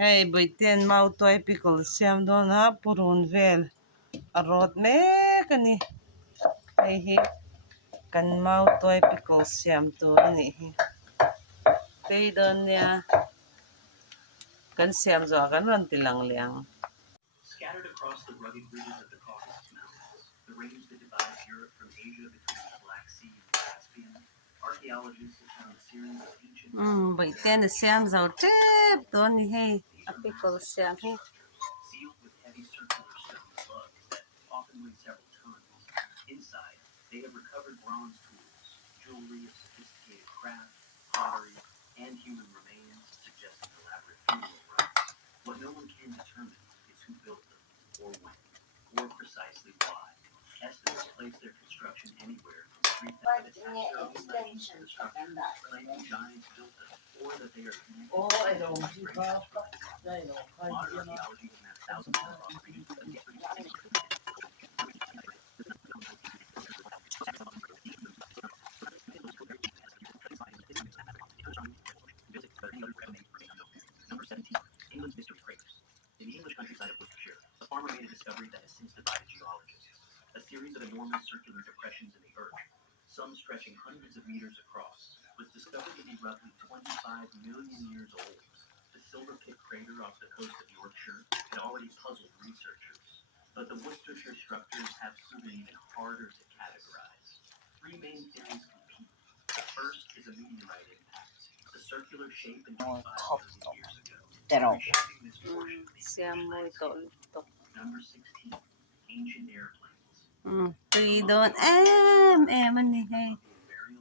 Hey, Bawihtea'n mau toy pickle siam don ha purun vel. Arot me kani. Hey hi kan mau toy pickle siam to ni hi. Kay don ya kan siam zo kan ron tilang liang. Scattered across the rugged ridges of the Caucasus Mountains, the range that divides Europe from Asia between the Black Sea and the Caspian, archaeologists have found a series of ancient Bawihtea'n siam zo tip to ni hey. A pickle siam hi. sealed with heavy circular stone slugs that often weigh several tons. Inside, they have recovered bronze tools, jewelry of sophisticated craft, pottery, and human remains suggesting elaborate funeral rites. What no one can determine is who built them, or when, or precisely why. Estimates place their construction anywhere from 3,000 claiming giants built them, or that they are connected to modern archaeology has mapped thousands of lost regions. Number 17, England's mystery craters. In the English countryside of Worcestershire, a farmer made a discovery that has since divided geologists. A series of enormous circular depressions in the earth, some stretching hundreds of meters across, was discovered to be roughly 25 million years old. The Silver Pit crater off the coast of Yorkshire had already puzzled researchers, but the Worcestershire structures have proven even harder to categorize. Three main theories compete. The first is a meteorite impact, the circular shape in 25 million years ago, reshaping this portion of the Siam mo ito. Number 16, ancient airplanes. Tui don ni hey.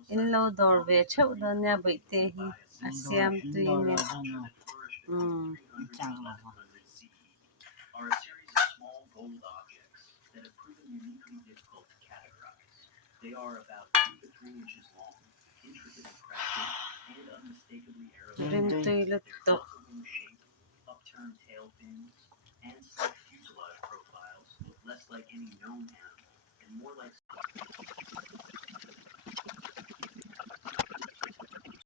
Inlo dorve chau don ya Bawihtea'n hi. Asiam tui ni. Are a series of small gold objects that have proven uniquely difficult to categorize. They are about 2 to 3 inches long, intricately crafted, and unmistakably Rin aerodynamic. tui Their luto. delta-wing shape, upturned tail fins, and slick fuselage profiles look less like any known animal and more like